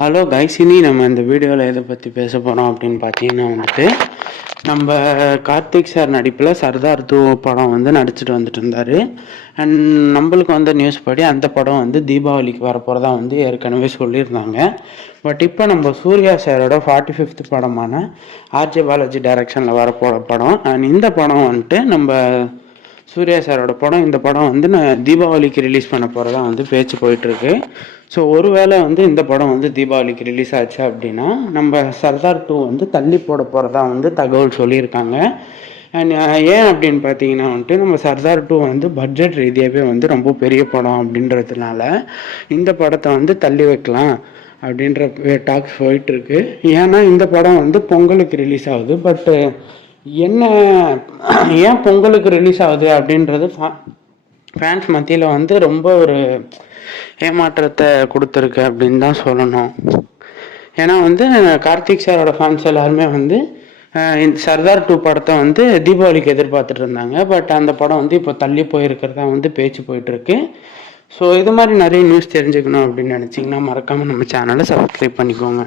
Hello கைசினி நம்ம இந்த வீடியோவில் எதை பற்றி பேச போகிறோம் அப்படின்னு பார்த்தீங்கன்னா வந்துட்டு நம்ம கார்த்திக் சார் நடிப்பில் சர்தார் தூ படம் வந்து நடிச்சுட்டு வந்துட்டு இருந்தார். அண்ட் நம்மளுக்கு வந்த நியூஸ் படி அந்த படம் வந்து தீபாவளிக்கு வரப்போகிறதா வந்து ஏற்கனவே சொல்லியிருந்தாங்க. பட் இப்போ நம்ம சூர்யா சாரோட ஃபார்ட்டி ஃபிஃப்த் படமான ஆர்ஜே பாலாஜி டைரக்ஷனில் வரப்போகிற படம். அண்ட் இந்த படம் வந்துட்டு நம்ம சூர்யா சாரோட படம் இந்த படம் வந்து நான் தீபாவளிக்கு ரிலீஸ் பண்ண போகிறதா வந்து பேச்சு போயிட்டுருக்கு. ஸோ ஒருவேளை வந்து இந்த படம் வந்து தீபாவளிக்கு ரிலீஸ் ஆச்சு அப்படின்னா நம்ம சர்தார் டூ வந்து தள்ளி போட போகிறதா வந்து தகவல் சொல்லியிருக்காங்க. அண்ட் ஏன் அப்படின்னு பார்த்தீங்கன்னா வந்துட்டு நம்ம சர்தார் டூ வந்து பட்ஜெட் ரீதியாகவே வந்து ரொம்ப பெரிய படம் அப்படின்றதுனால இந்த படத்தை வந்து தள்ளி வைக்கலாம் அப்படின்ற டாக்ஸ் போயிட்டுருக்கு. ஏன்னா இந்த படம் வந்து பொங்கலுக்கு ரிலீஸ் ஆகுது. பட்டு என்ன ஏன் பொங்கலுக்கு ரிலீஸ் ஆகுது அப்படின்றது ஃபேன்ஸ் மத்தியில் வந்து ரொம்ப ஒரு ஏமாற்றத்தை கொடுத்துருக்கு அப்படின்னு தான் சொல்லணும். ஏன்னா வந்து கார்த்திக் சாரோட ஃபேன்ஸ் எல்லாருமே வந்து இந்த சர்தார் டூ படத்தை வந்து தீபாவளிக்கு எதிர்பார்த்துட்டு இருந்தாங்க. பட் அந்த படம் வந்து இப்போ தள்ளி போயிருக்கிறதா வந்து பேச்சு போயிட்டுருக்கு. ஸோ இது மாதிரி நிறைய நியூஸ் தெரிஞ்சுக்கணும் அப்படின்னு நினச்சிங்கன்னா மறக்காமல் நம்ம சேனலை சப்ஸ்கிரைப் பண்ணிக்கோங்க.